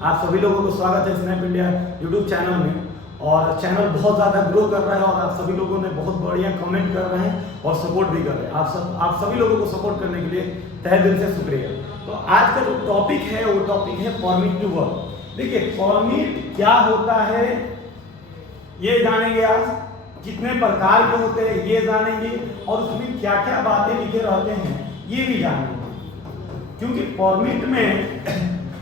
आप सभी लोगों को स्वागत है स्नैप इंडिया यूट्यूब चैनल में। और चैनल बहुत ज़्यादा ग्रो कर रहा है और आप सभी लोगों ने बहुत बढ़िया कमेंट कर रहे हैं और सपोर्ट भी कर रहे हैं। आप सभी लोगों को सपोर्ट करने के लिए तहे दिल से शुक्रिया। तो आज का जो टॉपिक है वो टॉपिक है परमिट टू वर्क। देखिए परमिट क्या होता है ये जानेंगे आज, कितने प्रकार के होते हैं ये जानेंगे और उसमें क्या क्या बातें लिखे रहते हैं ये भी जानेंगे। क्योंकि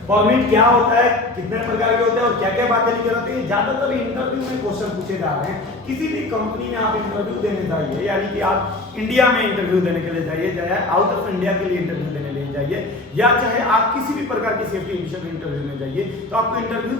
परमिट क्या होता है, कितने प्रकार के होते हैं और क्या क्या बातें लिखे रहती है। ज्यादातर इंटरव्यू में क्वेश्चन पूछे जा रहे हैं। किसी भी कंपनी में आप इंटरव्यू देने जाइए, यानी कि आप इंडिया में इंटरव्यू देने के लिए जाइए, चाहे आउट ऑफ इंडिया के लिए इंटरव्यू देने ले जाइए, या चाहे आप किसी भी प्रकार की सेफ्टी इंडस्ट्री इंटरव्यू में जाइए, तो आपको इंटरव्यू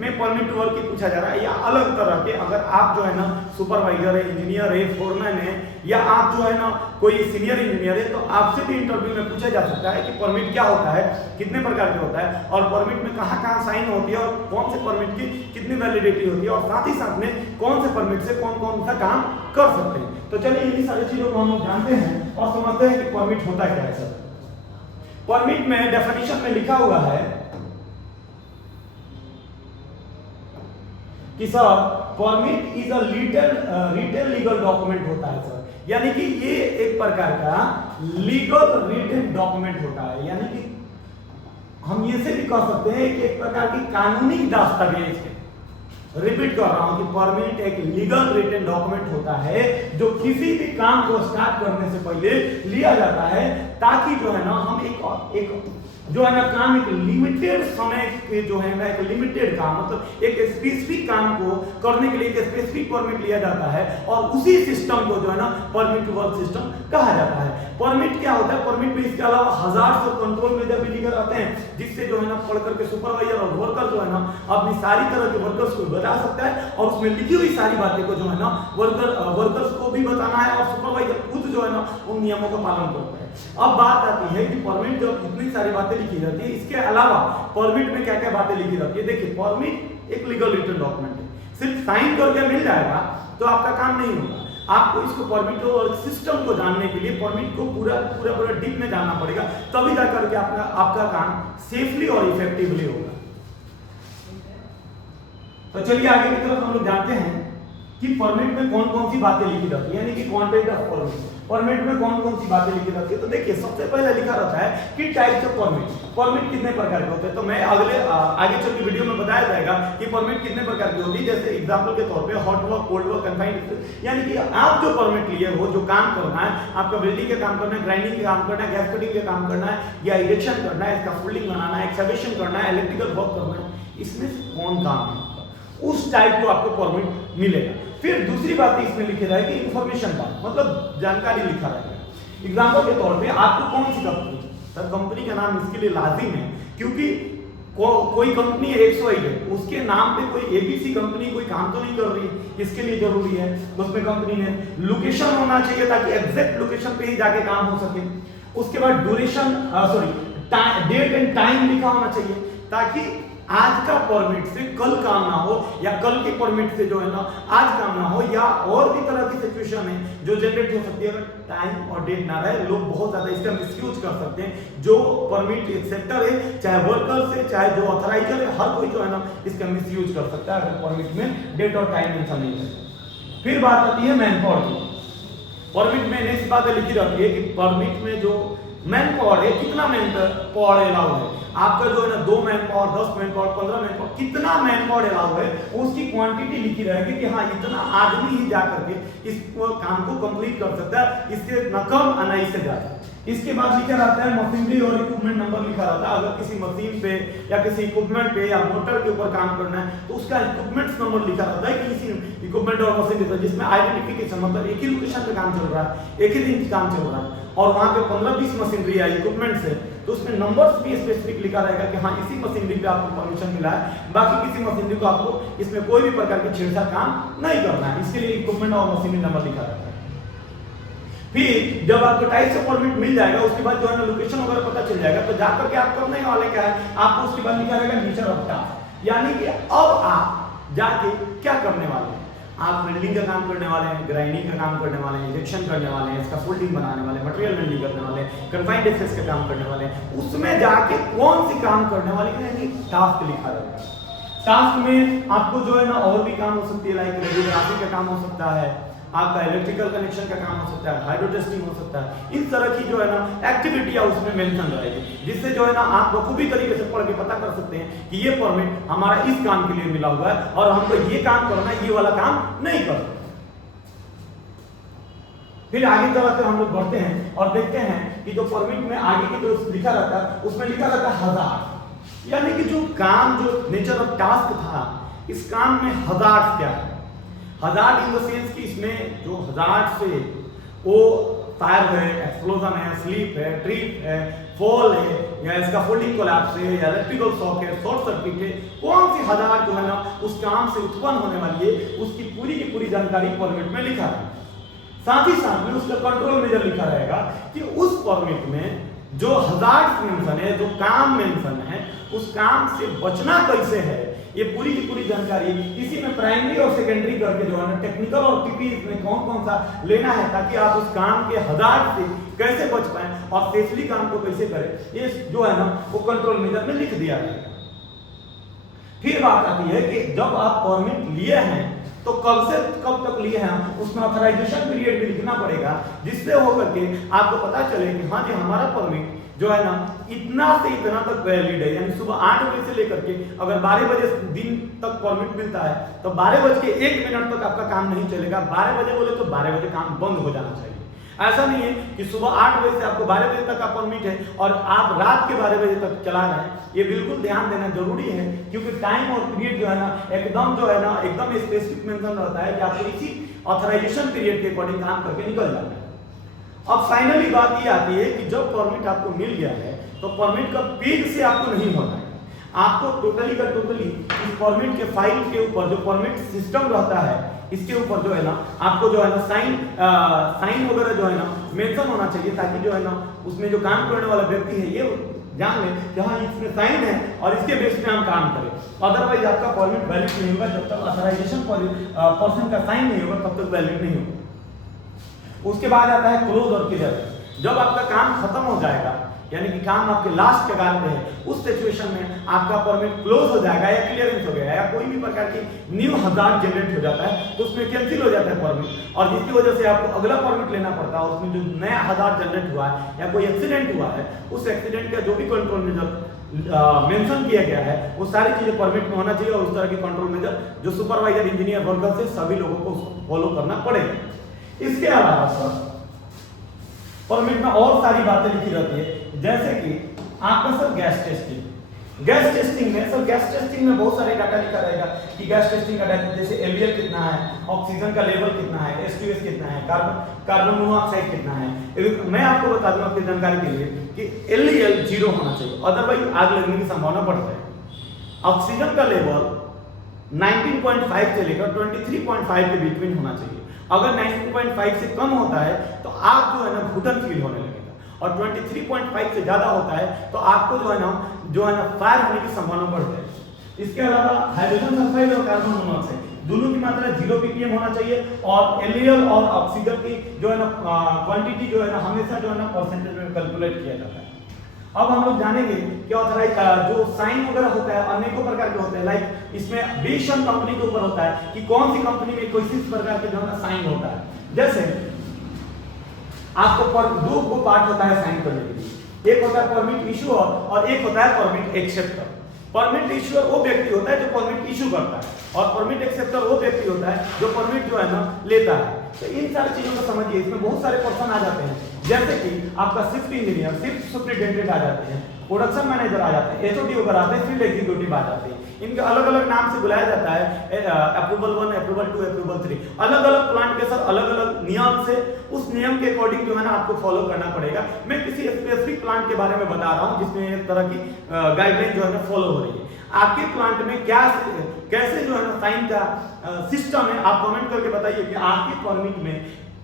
में परमिट टू वर्क पूछा जा रहा है। या अलग तरह के, अगर आप जो है ना सुपरवाइजर है, इंजीनियर है, फोरमैन है, या आप जो है ना कोई सीनियर इंजीनियर है, तो आपसे भी इंटरव्यू में पूछा जा सकता है कि परमिट क्या होता है, कितने प्रकार के होता है और परमिट में कहाँ कहाँ साइन होती है और कौन से परमिट की कितनी वैलिडिटी होती है और साथ ही साथ में कौन से परमिट से कौन कौन सा काम कर सकते हैं। तो चलिए इन्हीं सारी चीजों को हम लोग जानते हैं और समझते हैं कि परमिट होता क्या है। सर परमिट में डेफिनेशन में लिखा हुआ है कि sir permit is a written legal document होता है सर, यानी कि ये एक प्रकार का लीगल रिटन डॉक्यूमेंट होता है, यानी कि हम ये से भी कह सकते हैं कि एक प्रकार की कानूनी दस्तावेज है। रिपीट कर रहा हूं कि परमिट एक लीगल रिटन डॉक्यूमेंट होता है जो किसी भी काम को स्टार्ट करने से पहले लिया जाता है, ताकि जो है ना हम एक जो है ना काम एक लिमिटेड समय के जो है ना एक लिमिटेड काम, मतलब एक स्पेसिफिक काम को करने के लिए एक स्पेसिफिक परमिट लिया जाता है और उसी सिस्टम को जो है ना परमिट टू वर्क सिस्टम कहा जाता है। परमिट क्या होता है, परमिट में इसके अलावा हजार से कंट्रोल मेजर भी लिखे रहते हैं, जिससे जो है ना पढ़ करके सुपरवाइजर और वर्कर जो है ना अपनी सारी तरह के वर्कर्स को बता सकता है और उसमें लिखी हुई सारी बातें को जो है ना वर्कर्स को भी बताना है और सुपरवाइजर खुद जो है ना उन नियमों का पालन करता है। अब बात आती है कि परमिट जब इतनी सारी बातें लिखी जाती है, इसके अलावा परमिट में क्या क्या बातें लिखी जाती है। देखिए परमिट एक लीगल रिटन डॉक्यूमेंट है, सिर्फ साइन करके मिल जाएगा तो आपका काम नहीं होगा। आपको इसको परमिट और सिस्टम को जानने के लिए परमिट को पूरा डीप में जानना पड़ेगा, तभी जाकर के आपका काम सेफली और इफेक्टिवली होगा। तो चलिए आगे की तरफ हम लोग जानते हैं कि परमिट में कौन कौन सी बातें लिखी जाती है, यानी कि कंटेंट ऑफ परमिट। परमिट में कौन कौन सी बातें लिखी जाती है, तो देखिए सबसे पहले लिखा रहता है कि टाइप्स ऑफ परमिट कितने प्रकार के होते हैं। तो मैं आगे चल के वीडियो में बताया जाएगा कि परमिट कितने प्रकार की होती है। जैसे एग्जांपल के तौर पे hot work, cold work, confined, यानी कि आप जो परमिट लिए हो, जो काम करना है, आपका बिल्डिंग का काम करना है, ग्राइंडिंग का काम करना है, गैस कटिंग का काम करना है, या इरेक्शन करना है, स्कैफोल्डिंग बनाना है, एक्सकवेशन करना है, इलेक्ट्रिकल वर्क करना है, इसमें से कौन काम है उस टाइप को आपको परमिट मिलेगा। फिर दूसरी बात इसमें लिखी रहेगी इंफॉर्मेशन का, मतलब जानकारी लिखा रहेगा। एग्जांपल के तौर पे आपको कौन सी कंपनी, सर कंपनी का नाम इसके लिए लाजिम है, क्योंकि कोई कंपनी XY है, उसके नाम पे कोई ABC कंपनी कोई काम तो नहीं कर रही है, इसके लिए जरूरी है उसमें कंपनी है। लोकेशन होना चाहिए ताकि एग्जैक्ट लोकेशन पे ही जाके काम हो सके। उसके बाद ड्यूरेशन डेट एंड टाइम लिखा होना चाहिए, ताकि आज का परमिट से कल काम ना हो, या कल के परमिट से जो है ना आज काम ना हो, या और भी तरह की सिचुएशन है जो जनरेट हो सकती है। अगर टाइम और डेट ना रहे, लोग बहुत ज्यादा इसका मिसयूज कर सकते हैं। जो परमिट एक्सेप्टर है, चाहे वर्कर से चाहे जो ऑथराइजर है, हर कोई जो है ना इसका मिसयूज कर सकता है अगर परमिट में डेट और टाइम मेंशन नहीं है। फिर बात आती है मैन पावर की। परमिट में नेक्स्ट बात लिखी रहती है कि परमिट में जो मैन पावर है, कितना मैन पावर अलाउ है। आपका जो है ना 2 man power, 10 man power, 15 man power, कितना मैन पावर अलाउ है उसकी क्वांटिटी लिखी रहेगी कि हाँ इतना आदमी ही जाकर के इस काम को कंप्लीट कर सकता है, इससे न कम न इससे ज्यादा। इसके बाद लिखा रहता है मशीनरी और इक्विपमेंट नंबर लिखा रहता है। अगर किसी मशीन पे या किसी इक्विपमेंट पे या मोटर के ऊपर काम करना है तो उसका इक्विपमेंट्स नंबर लिखा रहता है कि इसी इक्विपमेंट और मशीन जिसमें आइडेंटिफिकेशन, मतलब एक ही लोकेशन पे काम चल रहा है, एक ही दिन काम चल रहा है और वहां पे 15-20 मशीनरी या इक्विपमेंट्स है, तो उसमें नंबर्स भी स्पेसिफिक लिखा रहेगा कि हाँ इसी मशीनरी पे आपको परमिशन मिला है, बाकी किसी मशीनरी को आपको इसमें कोई भी प्रकार की छेड़छाड़ काम नहीं करना है। इसके लिए इक्विपमेंट और मशीनरी नंबर लिखा रहता है। फिर जब आपको टाइप से परमिट मिल जाएगा, उसके बाद जो है ना लोकेशन वगैरह पता चल जाएगा, तो जाकर के आप करने वाले क्या है, आपको उसके बाद लिखा रहेगा नेचर ऑफ टास्क, यानी कि अब आप जाके क्या करने वाले हैं। आप वेल्डिंग का काम करने वाले हैं, ग्राइंडिंग का काम करने वाले हैं, इंजेक्शन करने वाले हैं, इसका फोल्डिंग बनाने वाले हैं, मटेरियल वेल्डिंग करने वाले हैं, कन्फाइंड एक्सेस का काम करने वाले हैं, उसमें जाके कौन सी काम करने वाले हैं टास्क लिखा रहेगा। टास्क में आपको जो है ना और भी काम हो सकती है, लाइक रेडियोग्राफी का काम हो सकता है, आपका इलेक्ट्रिकल कनेक्शन का काम हो सकता है, हाइड्रो टेस्टिंग हो सकता है। इस तरह की जो है ना एक्टिविटियां उसमें मेंशन रहेगी, जिससे जो है ना आप बखूबी तरीके से पढ़ के पता कर सकते हैं कि ये परमिट हमारा इस काम के लिए मिला हुआ है और हमको ये काम करना है, ये वाला काम नहीं करना। फिर आगे तरह से हम लोग बढ़ते हैं और देखते हैं कि जो परमिट में आगे की जो लिखा रहता है उसमें लिखा रहता है हजार्ड, यानी कि जो काम, जो नेचर ऑफ टास्क था, इस काम में हजार्ड क्या है। हजार्ड इन द सेंस कि इसमें जो हजार्ड से वो फायर है, एक्सप्लोजन है, स्लीप है, ट्रिप है, फॉल है, या इसका फोल्डिंग कोलैप्स है, या इलेक्ट्रिकल शॉक है, शॉर्ट सर्किट है, कौन सी हजार्ड जो है ना उस काम से उत्पन्न होने वाली है, उसकी पूरी की पूरी जानकारी परमिट में लिखा है। साथ ही साथ में उसका कंट्रोल मेजर लिखा रहेगा कि उस परमिट में जो हजार्ड मेंशन है, जो काम मेंशन है, उस काम से बचना कैसे है, ये पूरी की पूरी जानकारी इसी में प्राइमरी और सेकेंडरी करके जो है ना टेक्निकल और टीपी में कौन कौन सा लेना है, ताकि आप उस काम के हजार्ड से कैसे बच पाएं और सेफली काम को कैसे करें, ये जो है ना वो कंट्रोल मेजर में लिख दिया जाएगा। फिर बात आती है कि जब आप परमिट लिए हैं तो कब से कब तक लिए हैं, उसमें ऑथराइजेशन पीरियड भी लिखना पड़ेगा, जिससे होकर के आपको पता चले कि हाँ जी हमारा परमिट जो है ना इतना से इतना तक वैलिड है। यानी सुबह 8 बजे से लेकर के अगर 12 बजे दिन तक परमिट मिलता है तो 12:01 तक आपका काम नहीं चलेगा। 12 बजे बोले तो 12 बजे काम बंद हो जाना चाहिए। ऐसा नहीं है कि सुबह 8 बजे से आपको 12 बजे तक का परमिट है और आप रात के 12 बजे तक चला रहे हैं। ये बिल्कुल ध्यान देना जरूरी है, क्योंकि टाइम और पीरियड जो है ना एकदम जो है ना एकदम स्पेसिफिक मेंशन रहता है कि आपको इसी ऑथराइजेशन पीरियड के अकॉर्डिंग काम करके निकल जाना है। अब फाइनली बात ये आती है कि जब परमिट आपको मिल गया है तो परमिट का पेज से आपको नहीं होना है, आपको टोटली का टोटली इस परमिट के फाइल के ऊपर जो परमिट सिस्टम रहता है इसके ऊपर जो है ना आपको जो है ना साइन वगैरह जो है ना मेंशन होना चाहिए, ताकि जो है ना उसमें जो काम करने वाला व्यक्ति है ये जान ले कि हाँ इसमें साइन है और इसके बेस पे हम काम करें। अदरवाइज आपका परमिट वैलिड नहीं होगा, जब तक ऑथराइजेशन पर्सन का साइन नहीं होगा तब तक वैलिड नहीं होगा। उसके बाद आता है क्लोज और क्लियर। जब आपका काम खत्म हो जाएगा, यानी कि काम आपके लास्ट कगार पे है, उस सिचुएशन में आपका परमिट क्लोज हो जाएगा या क्लियरेंस हो गया या कोई भी प्रकार की न्यू हजार्ड जनरेट हो जाता है तो उसमें कैंसिल हो जाता है परमिट, और जिसकी वजह से आपको अगला परमिट लेना पड़ता है। उसमें जो नया हजार्ड जनरेट हुआ है या कोई एक्सीडेंट हुआ है, उस एक्सीडेंट का जो भी कंट्रोल मेजर मेंशन किया गया है वो सारी चीजें परमिट में होना चाहिए, और उस तरह के कंट्रोल मेजर जो सुपरवाइजर इंजीनियर वर्कर से सभी लोगों को उसको फॉलो करना पड़ेगा। इसके अलावा सर परमिट में और सारी बातें लिखी रहती है, जैसे कि आपका sir gas testing. Gas testing में सर गैस टेस्टिंग में बहुत सारे डाटा लिखा रहेगा कि गैस टेस्टिंग का डाटा जैसे एलवीएल कितना है, ऑक्सीजन का लेवल कितना है, H2S कितना है, कार्बन मोनोऑक्साइड कितना है। मैं आपको बता दूं आपकी जानकारी के लिए कि LEL 0 होना चाहिए, अदरवाइज आग लगने की संभावना बढ़ जाएगी। ऑक्सीजन का लेवल 19.5 से लेकर 23.5 के बीच में होना चाहिए। अगर 19.5 से कम होता है तो आप जो है ना घुटन फील होने लगेगा, और 23.5 से ज्यादा होता है तो आपको जो है ना फायर होने की संभावना बढ़ जाएगी। इसके अलावा हाइड्रोजन सल्फाइड और कार्बन मोनोऑक्साइड दोनों की मात्रा 0 ppm होना चाहिए, और LEL और ऑक्सीजन की जो है ना क्वांटिटी जो है ना हमेशा जो है ना परसेंटेज में कैलकुलेट किया जाता है। अब हम लोग जानेंगे कि ऑथराइज जो साइन वगैरह होता है अनेकों प्रकार के होते हैं, लाइक इसमें बेशन कंपनी के ऊपर होता है कि कौन सी कंपनी में किस प्रकार के जो है साइन होता है। जैसे आपको दो पार्ट होता है साइन करने के लिए, एक होता है परमिट इश्यूअर और एक होता है परमिट एक्सेप्टर। परमिट इश्यूअर वो व्यक्ति होता है जो परमिट इशू करता है, और परमिट एक्सेप्टर वो व्यक्ति होता है जो परमिट जो है ना लेता है। तो इन सारी चीजों को समझिए, इसमें बहुत सारे पर्सन आ जाते हैं, जैसे कि आपका शिफ्ट इंजीनियर, शिफ्ट सुपरिटेंडेंट आ जाते हैं, प्रोडक्शन मैनेजर आ जाते हैं, HOD वगैरह आते हैं, फील्ड एग्जीक्यूटिव आ जाते हैं। इनके अलग अलग नाम से बुलाया जाता है, अप्रूवल 1, अप्रूवल 2, अप्रूवल 3। अलग अलग प्लांट के साथ अलग अलग नियम से, उस नियम के अकॉर्डिंग जो है ना आपको फॉलो करना पड़ेगा। मैं किसी स्पेसिफिक प्लांट के बारे में बता रहा हूँ जिसमें इस तरह की गाइडलाइन जो है ना फॉलो हो रही है। आपके प्लांट में क्या कैसे जो है ना साइन का सिस्टम है, आप कमेंट करके बताइए कि आपके परमिट में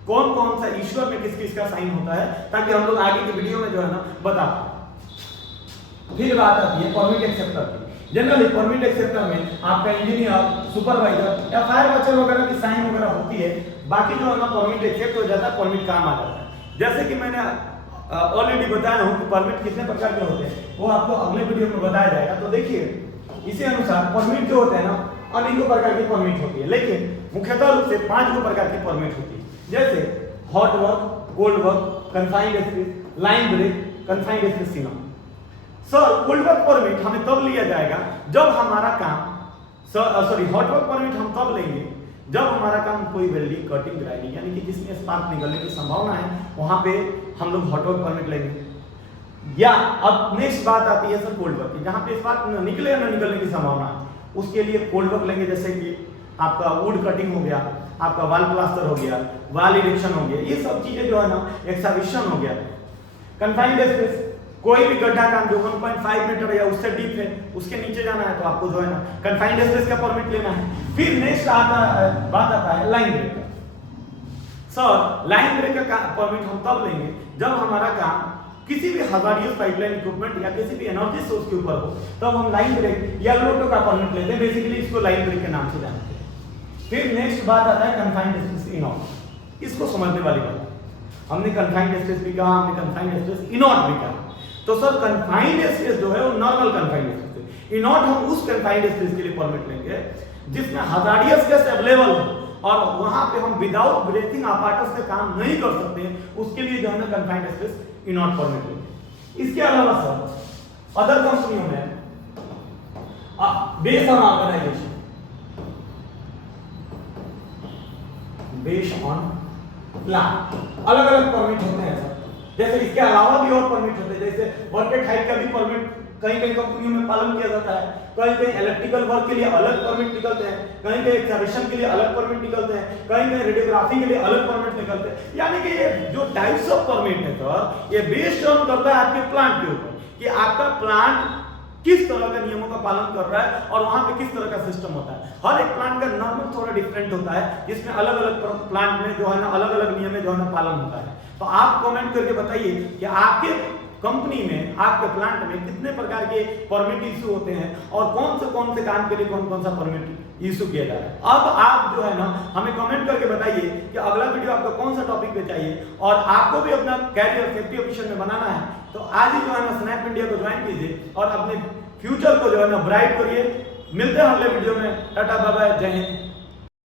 कौन कौन सा ईश्वर में किस किस का साइन होता है, ताकि हम लोग आगे की वीडियो में जो है ना बता पाए। फिर बात आती है परमिट एक्सेप्टर की। जनरली परमिट एक्सेप्टर में आपका इंजीनियर, सुपरवाइजर या फायर वॉचर वगैरह की साइन वगैरह होती है। बाकी जो है ना परमिट एक्सेप्ट हो जाता है, परमिट काम आ जाता है। जैसे कि मैंने ऑलरेडी बताया हूँ कि परमिट कितने प्रकार के होते हैं, वो आपको अगले वीडियो में बताया जाएगा। तो देखिए इसी अनुसार परमिट जो होते हैं ना अनेकों प्रकार की परमिट होती है, लेकिन मुख्यतः रूप से 5 प्रकार की परमिट होती है। जैसे hot work, cold work, confined space, line break, confined space सीमा। सर कोल्ड वर्क परमिट हमें तब लिया जाएगा जब हमारा काम हॉट वर्क परमिट हम तब लेंगे जब हमारा काम कोई वेल्डिंग, कटिंग, ग्राइंडिंग यानी कि जिसमें स्पार्क निकलने की संभावना है, वहां पे हम लोग हॉट वर्क परमिट लेंगे। या अब नेक्स्ट बात आती है सर कोल्ड वर्क की, जहां पे स्पार्क निकले या न निकलने की संभावना है, उसके लिए कोल्ड वर्क लेंगे। जैसे कि आपका वुड कटिंग हो गया, आपका वाल प्लास्टर हो गया, वाल इरेक्शन हो गया, ये सब चीजें जो है ना एक्सकवेशन हो गया। कन्फाइंड स्पेस, कोई भी गड्ढा काम जो 1.5 मीटर या उससे डीप है उसके नीचे जाना है तो आपको जो है ना कन्फाइंड स्पेस का परमिट लेना है। फिर नेक्स्ट बात आता है लाइन ब्रेक का। सर लाइन ब्रेक का परमिट हम तब लेंगे जब हमारा काम किसी भी हजारियस पाइपलाइन इक्विपमेंट या किसी भी एनर्जी सोर्स के ऊपर हो, तब हम लाइन ब्रेक या लोटो का परमिट लेते हैं। बेसिकली इसको लाइन ब्रेक के नाम से जानते हैं। फिर नेक्स्ट बात आता है कन्फाइंड स्पेस इनॉट। इसको समझने वाली बात, हमने कन्फाइंड स्पेस भी कहा, हमने कन्फाइंड स्पेस इनॉट भी कहा। तो सर कन्फाइंड स्पेस जो है वो नॉर्मल कन्फाइंड स्पेस है। इनॉट हम उस कन्फाइंड स्पेस के लिए परमिट लेंगे जिसमें हजारियस गैस अवेलेबल हो और वहां पे हम विदाउट ब्रेथिंग apparatus से काम नहीं कर सकते, उसके लिए जो है ना कन्फाइंड स्पेस इनॉट परमिट लेंगे। इसके अलावा सर अदर कंपनियों में based on organization, based on plan अलग अलग परमिट होते हैं सर। जैसे इसके अलावा भी और परमिट होते हैं, जैसे वर्क एट हाइट का भी परमिट कई कई कंपनियों में पालन किया जाता है। कहीं कहीं इलेक्ट्रिकल वर्क के लिए अलग परमिट निकलते हैं, कहीं कहीं एक्सकवेशन के लिए अलग परमिट निकलते हैं, कहीं कहीं रेडियोग्राफी के लिए अलग परमिट निकलते हैं। यानी कि ये जो टाइप्स ऑफ परमिट है सर, ये बेस्ड ऑन करता है आपके प्लांट के ऊपर कि आपका प्लांट किस तरह के नियमों का पालन कर रहा है और वहां पे किस तरह का सिस्टम होता है। हर एक प्लांट का नॉर्मल थोड़ा डिफरेंट होता है, जिसमें अलग अलग प्लांट में जो है ना अलग अलग नियम में जो है ना पालन होता है। तो आप कमेंट करके बताइए कि आपके कंपनी में, आपके प्लांट में कितने प्रकार के परमिट इशू होते हैं और कौन से काम के लिए कौन सा परमिट इशू किया जा रहा है। अब आप जो है ना हमें कमेंट करके बताइए कि अगला वीडियो आपको कौन सा टॉपिक पे चाहिए और आपको भी अपना कैरियर सेफ्टी ऑफिसर में बनाना है तो आज ही जो है ना स्नैप इंडिया को ज्वाइन कीजिए और अपने फ्यूचर को जो है ना ब्राइट करिए। मिलते हैं अगले वीडियो में। टाटा बाय बाय, जय हिंद।